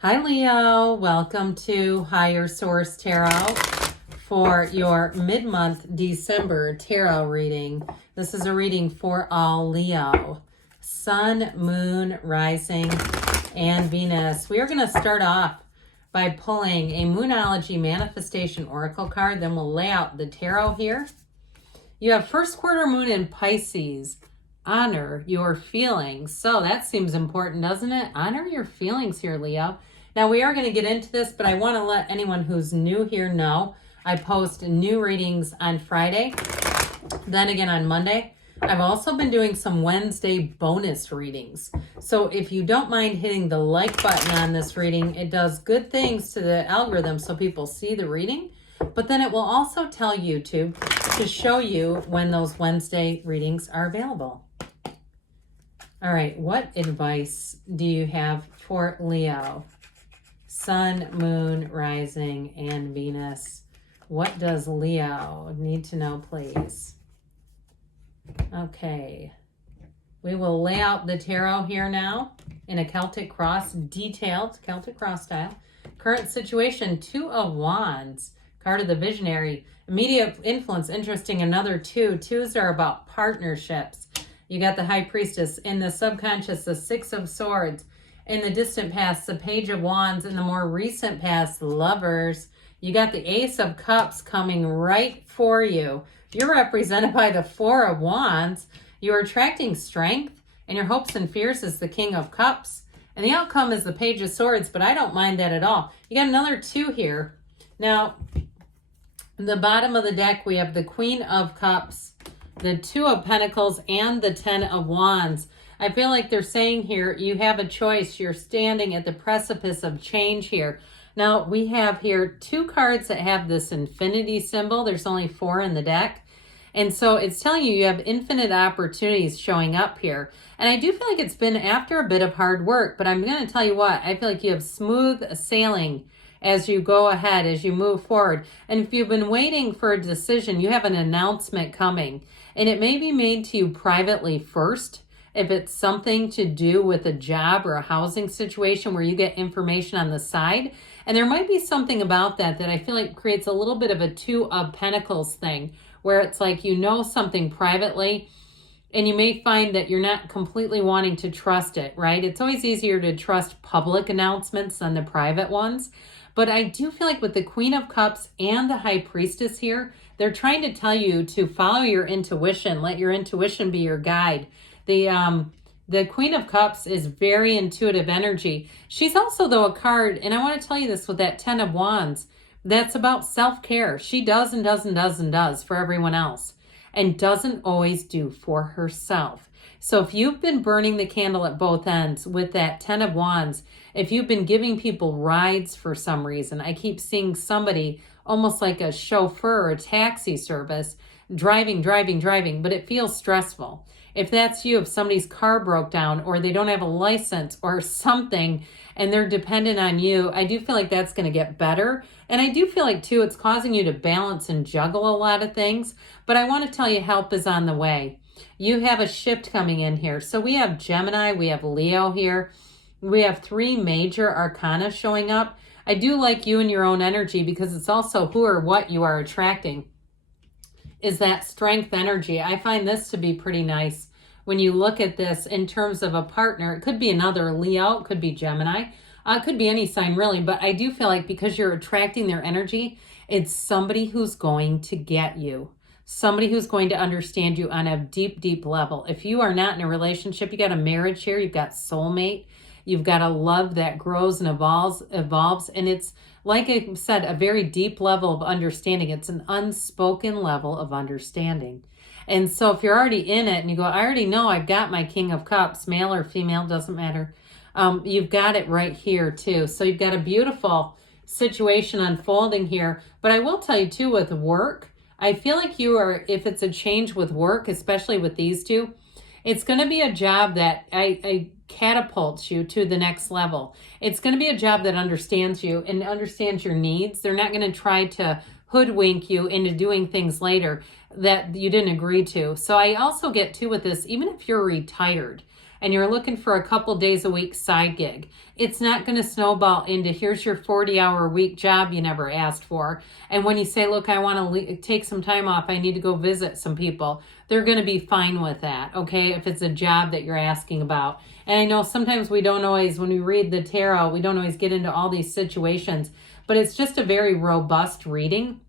Hi Leo, welcome to Higher Source Tarot for your mid-month December tarot reading. This is a reading for all Leo, Sun, Moon, Rising, and Venus. We are going to start off by pulling a Moonology Manifestation Oracle card, then we'll lay out the tarot here. You have first quarter moon in Pisces. Honor your feelings. So that seems important, doesn't it? Honor your feelings here, Leo. Now we are going to get into this, but I want to let anyone who's new here know I post new readings on Friday, then again on Monday. I've also been doing some Wednesday bonus readings. So if you don't mind hitting the like button on this reading, it does good things to the algorithm so people see the reading. But then it will also tell YouTube to show you when those Wednesday readings are available. All right, what advice do you have for Leo? Sun, Moon, Rising, and Venus. What does Leo need to know, please? Okay. We will lay out the tarot here now in a Celtic Cross, detailed Celtic Cross style. Current situation, Two of Wands. Card of the Visionary. Immediate influence, interesting, another two. Twos are about partnerships. You got the High Priestess. In the subconscious, the Six of Swords. In the distant past, the Page of Wands. In the more recent past, Lovers. You got the Ace of Cups coming right for you. You're represented by the Four of Wands. You're attracting strength, and your hopes and fears is the King of Cups. And the outcome is the Page of Swords, but I don't mind that at all. You got another two here. Now, the bottom of the deck, we have the Queen of Cups, the Two of Pentacles, and the Ten of Wands. I feel like they're saying here, you have a choice. You're standing at the precipice of change here. Now, we have here two cards that have this infinity symbol. There's only four in the deck. And so it's telling you have infinite opportunities showing up here. And I do feel like it's been after a bit of hard work, but I'm going to tell you what, I feel like you have smooth sailing as you go ahead, as you move forward. And if you've been waiting for a decision, you have an announcement coming. And it may be made to you privately first, if it's something to do with a job or a housing situation where you get information on the side. And there might be something about that I feel like creates a little bit of a Two of Pentacles thing, where it's like you know something privately, and you may find that you're not completely wanting to trust it, right? It's always easier to trust public announcements than the private ones. But I do feel like with the Queen of Cups and the High Priestess here, they're trying to tell you to follow your intuition. Let your intuition be your guide. The Queen of Cups is very intuitive energy. She's also, though, a card, and I want to tell you this with that Ten of Wands, that's about self-care. She does and does and does and does for everyone else, and doesn't always do for herself. So if you've been burning the candle at both ends with that Ten of Wands, if you've been giving people rides for some reason, I keep seeing somebody almost like a chauffeur or a taxi service driving, but it feels stressful. If that's you, if somebody's car broke down or they don't have a license or something and they're dependent on you, I do feel like that's going to get better. And I do feel like, too, it's causing you to balance and juggle a lot of things. But I want to tell you, help is on the way. You have a shift coming in here. So we have Gemini, we have Leo here. We have three major arcana showing up. I do like you and your own energy because it's also who or what you are attracting. Is that strength energy. I find this to be pretty nice when you look at this in terms of a partner. It could be another Leo, it could be Gemini, it could be any sign really, but I do feel like because you're attracting their energy, it's somebody who's going to get you. Somebody who's going to understand you on a deep, deep level. If you are not in a relationship, you got a marriage here, you've got soulmate, you've got a love that grows and evolves, and it's, like I said, a very deep level of understanding. It's an unspoken level of understanding. And so if you're already in it and you go, I already know I've got my King of Cups, male or female, doesn't matter. You've got it right here too. So you've got a beautiful situation unfolding here. But I will tell you too, with work, I feel like you are, if it's a change with work, especially with these two, it's going to be a job that I catapults you to the next level. It's going to be a job that understands you and understands your needs. They're not going to try to hoodwink you into doing things later that you didn't agree to. So I also get too with this, even if you're retired, and you're looking for a couple days a week side gig, it's not going to snowball into here's your 40-hour week job you never asked for. And when you say, look, I want to take some time off, I need to go visit some people, they're going to be fine with that, okay, if it's a job that you're asking about. And I know sometimes we don't always, when we read the tarot, we don't always get into all these situations, but it's just a very robust reading.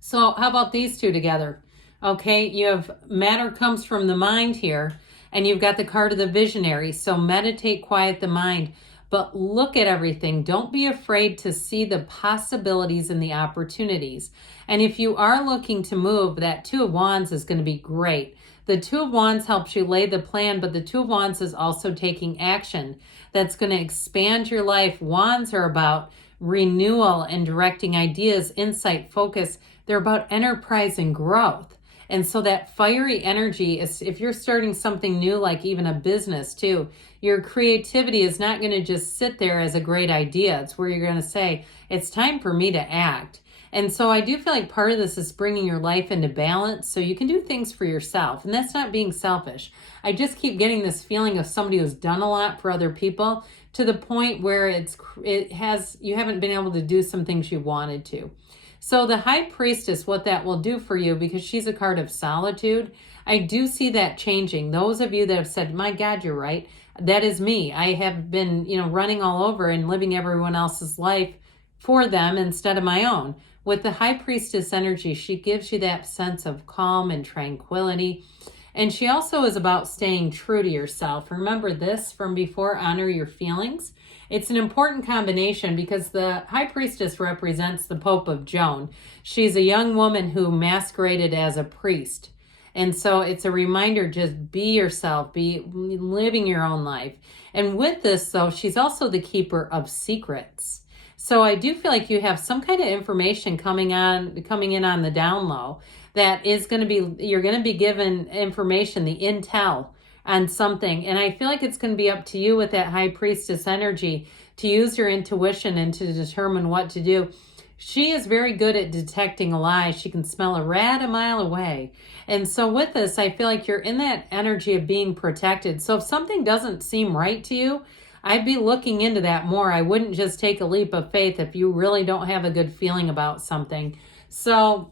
So how about these two together? Okay, you have matter comes from the mind here, and you've got the card of the visionary. So meditate, quiet the mind, but look at everything. Don't be afraid to see the possibilities and the opportunities. And if you are looking to move, that Two of Wands is going to be great. The Two of Wands helps you lay the plan, but the Two of Wands is also taking action. That's going to expand your life. Wands are about renewal and directing ideas, insight, focus. They're about enterprise and growth. And so that fiery energy is, if you're starting something new, like even a business too, your creativity is not going to just sit there as a great idea. It's where you're going to say, it's time for me to act. And so I do feel like part of this is bringing your life into balance so you can do things for yourself. And that's not being selfish. I just keep getting this feeling of somebody who's done a lot for other people to the point where you haven't been able to do some things you wanted to. So the High Priestess, what that will do for you, because she's a card of solitude, I do see that changing. Those of you that have said, my God, you're right. That is me. I have been, running all over and living everyone else's life for them instead of my own. With the High Priestess energy, she gives you that sense of calm and tranquility. And she also is about staying true to yourself. Remember this from before, honor your feelings. It's an important combination because the High Priestess represents the Pope of Joan. She's a young woman who masqueraded as a priest. And so it's a reminder, just be yourself, be living your own life. And with this, though, she's also the keeper of secrets. So I do feel like you have some kind of information coming in on the down low that is going to be, you're going to be given information, the intel on something. And I feel like it's going to be up to you with that High Priestess energy to use your intuition and to determine what to do. She is very good at detecting a lie. She can smell a rat a mile away. And so with this, I feel like you're in that energy of being protected. So if something doesn't seem right to you, I'd be looking into that more. I wouldn't just take a leap of faith if you really don't have a good feeling about something. So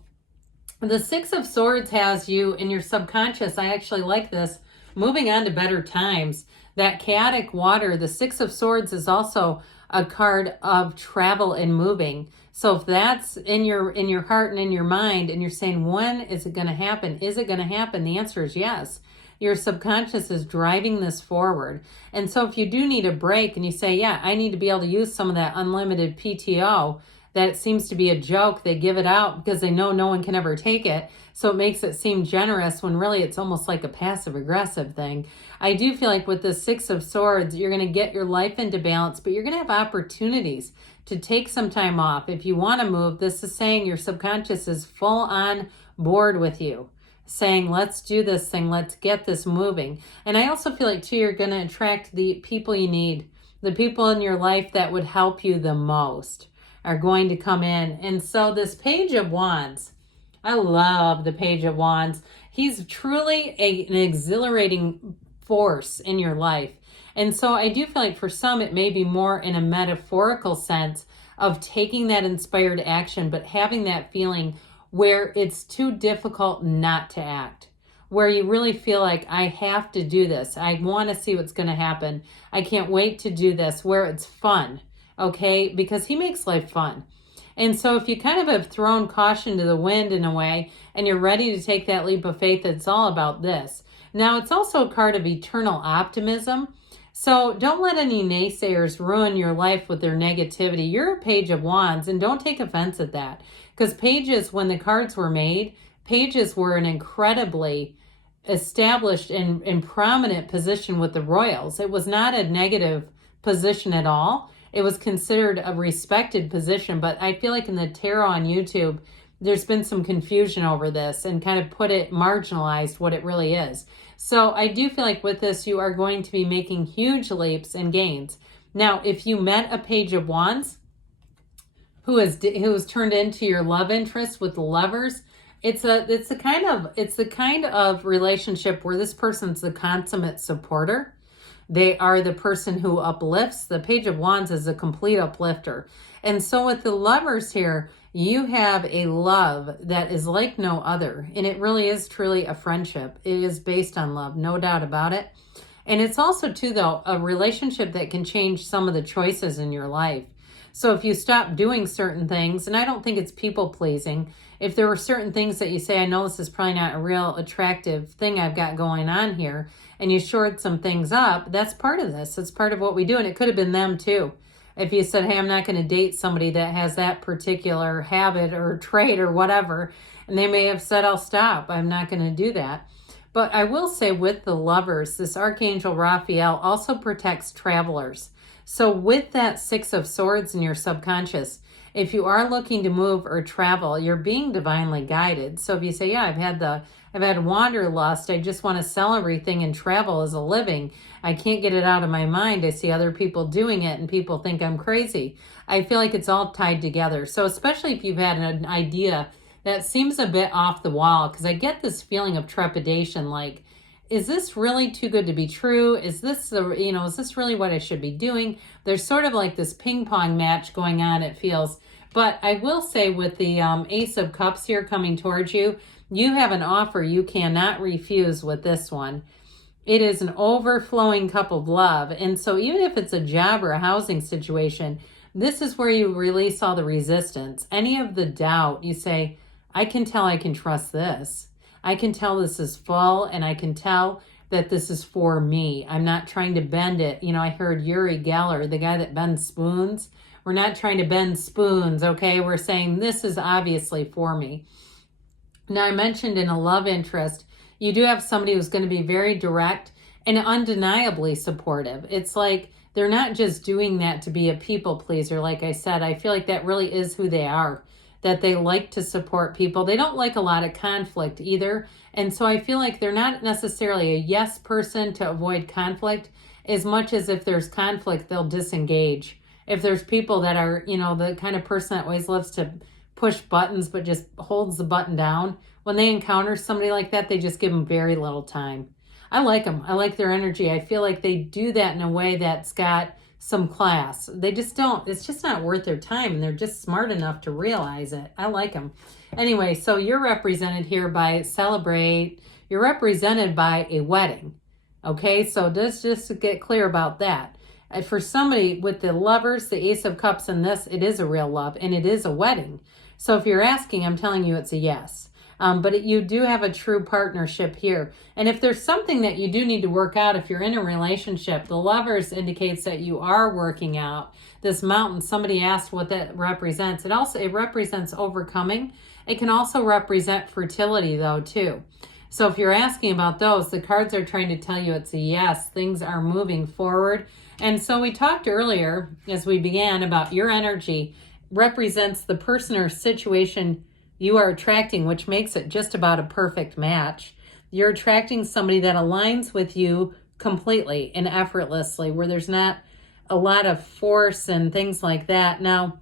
the Six of Swords has you in your subconscious. I actually like this. Moving on to better times, that chaotic water, the Six of Swords is also a card of travel and moving. So if that's in your heart and in your mind, and you're saying, when is it going to happen? Is it going to happen? The answer is yes. Your subconscious is driving this forward. And so if you do need a break and you say, yeah, I need to be able to use some of that unlimited PTO, that seems to be a joke. They give it out because they know no one can ever take it. So it makes it seem generous when really it's almost like a passive aggressive thing. I do feel like with the Six of Swords, you're going to get your life into balance, but you're going to have opportunities to take some time off. If you want to move, this is saying your subconscious is full on board with you, saying, let's do this thing. Let's get this moving. And I also feel like too, you're going to attract the people you need. The people in your life that would help you the most are going to come in. And so this Page of Wands, I love the Page of Wands. He's truly an exhilarating force in your life. And so I do feel like for some, it may be more in a metaphorical sense of taking that inspired action, but having that feeling where it's too difficult not to act, where you really feel like, I have to do this. I want to see what's going to happen. I can't wait to do this, where it's fun, okay? Because he makes life fun. And so if you kind of have thrown caution to the wind in a way, and you're ready to take that leap of faith, it's all about this. Now, it's also a card of eternal optimism. So don't let any naysayers ruin your life with their negativity. You're a Page of Wands, and don't take offense at that. Because pages, when the cards were made, pages were an incredibly established and prominent position with the royals. It was not a negative position at all. It was considered a respected position, but I feel like in the tarot on YouTube, there's been some confusion over this and kind of marginalized what it really is. So I do feel like with this, you are going to be making huge leaps and gains. Now, if you met a Page of Wands who has turned into your love interest with the Lovers, It's the kind of relationship where this person's the consummate supporter. They are the person who uplifts. The Page of Wands is a complete uplifter. And so with the Lovers here, you have a love that is like no other. And it really is truly a friendship. It is based on love, no doubt about it. And it's also, too, though, a relationship that can change some of the choices in your life. So if you stop doing certain things, and I don't think it's people pleasing, if there were certain things that you say, I know this is probably not a real attractive thing I've got going on here, and you shored some things up, that's part of this. It's part of what we do, and it could have been them too. If you said, hey, I'm not going to date somebody that has that particular habit or trait or whatever, and they may have said, I'll stop. I'm not going to do that. But I will say with the Lovers, this Archangel Raphael also protects travelers. So with that Six of Swords in your subconscious, if you are looking to move or travel, you're being divinely guided. So if you say, yeah, I've had wanderlust, I just want to sell everything and travel as a living. I can't get it out of my mind. I see other people doing it and people think I'm crazy. I feel like it's all tied together. So especially if you've had an idea that seems a bit off the wall, because I get this feeling of trepidation, like, is this really too good to be true? Is this is this really what I should be doing? There's sort of like this ping pong match going on, it feels. But I will say with the Ace of Cups here coming towards you, you have an offer you cannot refuse with this one. It is an overflowing cup of love. And so even if it's a job or a housing situation, this is where you release all the resistance. Any of the doubt, you say, I can tell I can trust this. I can tell this is full, and I can tell that this is for me. I'm not trying to bend it. I heard Uri Geller, the guy that bends spoons. We're not trying to bend spoons, okay? We're saying this is obviously for me. Now, I mentioned in a love interest, you do have somebody who's going to be very direct and undeniably supportive. It's like they're not just doing that to be a people pleaser. Like I said, I feel like that really is who they are, that they like to support people. They don't like a lot of conflict either. And so I feel like they're not necessarily a yes person to avoid conflict, as much as if there's conflict, they'll disengage. If there's people that are, the kind of person that always loves to push buttons but just holds the button down, when they encounter somebody like that, they just give them very little time. I like them. I like their energy. I feel like they do that in a way that's got some class. They just don't. It's just not worth their time, and they're just smart enough to realize it. I like them. Anyway, so you're represented here by celebrate. You're represented by a wedding. Okay, so just to get clear about that. For somebody with the Lovers, the Ace of Cups, and this, it is a real love, and it is a wedding. So if you're asking, I'm telling you it's a yes. But you do have a true partnership here. And if there's something that you do need to work out, if you're in a relationship, the Lovers indicates that you are working out this mountain. Somebody asked what that represents. It represents overcoming. It can also represent fertility, though, too. So if you're asking about those, the cards are trying to tell you it's a yes. Things are moving forward. And so we talked earlier, as we began, about your energy represents the person or situation you are attracting, which makes it just about a perfect match. You're attracting somebody that aligns with you completely and effortlessly, where there's not a lot of force and things like that. Now,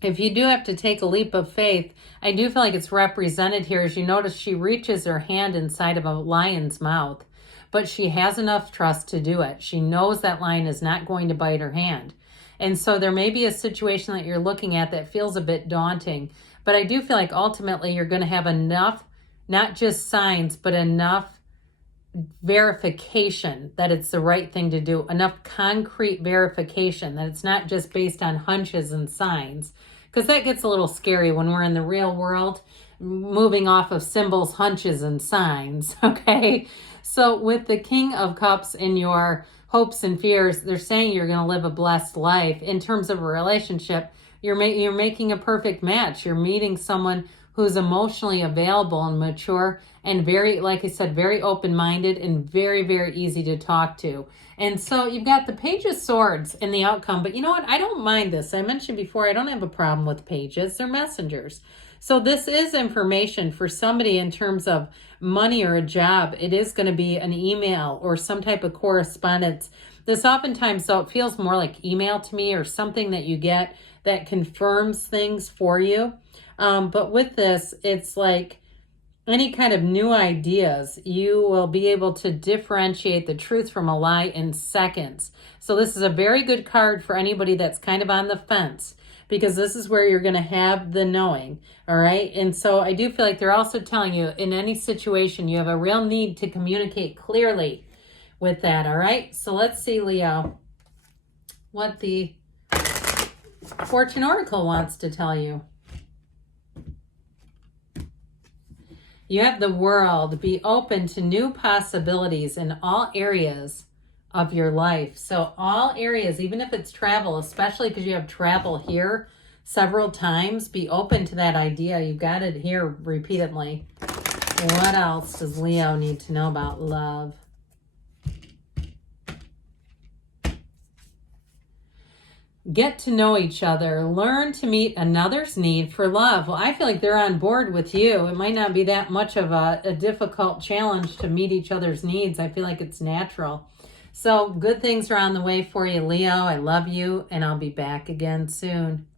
if you do have to take a leap of faith, I do feel like it's represented here. As you notice, she reaches her hand inside of a lion's mouth, but she has enough trust to do it. She knows that lion is not going to bite her hand. And so there may be a situation that you're looking at that feels a bit daunting. But I do feel like ultimately you're going to have enough, not just signs, but enough verification that it's the right thing to do. Enough concrete verification that it's not just based on hunches and signs. Because that gets a little scary when we're in the real world, moving off of symbols, hunches, and signs. Okay? So with the King of Cups in your hopes and fears, they're saying you're going to live a blessed life. In terms of a relationship, you're making a perfect match. You're meeting someone who's emotionally available and mature and very, like I said, very open-minded and very, very easy to talk to. And so you've got the Page of Swords in the outcome. But you know what? I don't mind this. I mentioned before, I don't have a problem with pages. They're messengers. So this is information for somebody in terms of money or a job. It is going to be an email or some type of correspondence. This oftentimes, though, it feels more like email to me, or something that you get that confirms things for you. But with this, it's like any kind of new ideas, you will be able to differentiate the truth from a lie in seconds. So this is a very good card for anybody that's kind of on the fence, because this is where you're going to have the knowing. All right. And so I do feel like they're also telling you in any situation, you have a real need to communicate clearly with that. All right. So let's see, Leo, what the Fortune Oracle wants to tell you. You have the World. Be open to new possibilities in all areas of your life. So all areas, even if it's travel, especially because you have travel here several times, be open to that idea. You've got it here repeatedly. What else does Leo need to know about love? Get to know each other. Learn to meet another's need for love. Well, I feel like they're on board with you. It might not be that much of a difficult challenge to meet each other's needs. I feel like it's natural. So good things are on the way for you, Leo. I love you, and I'll be back again soon.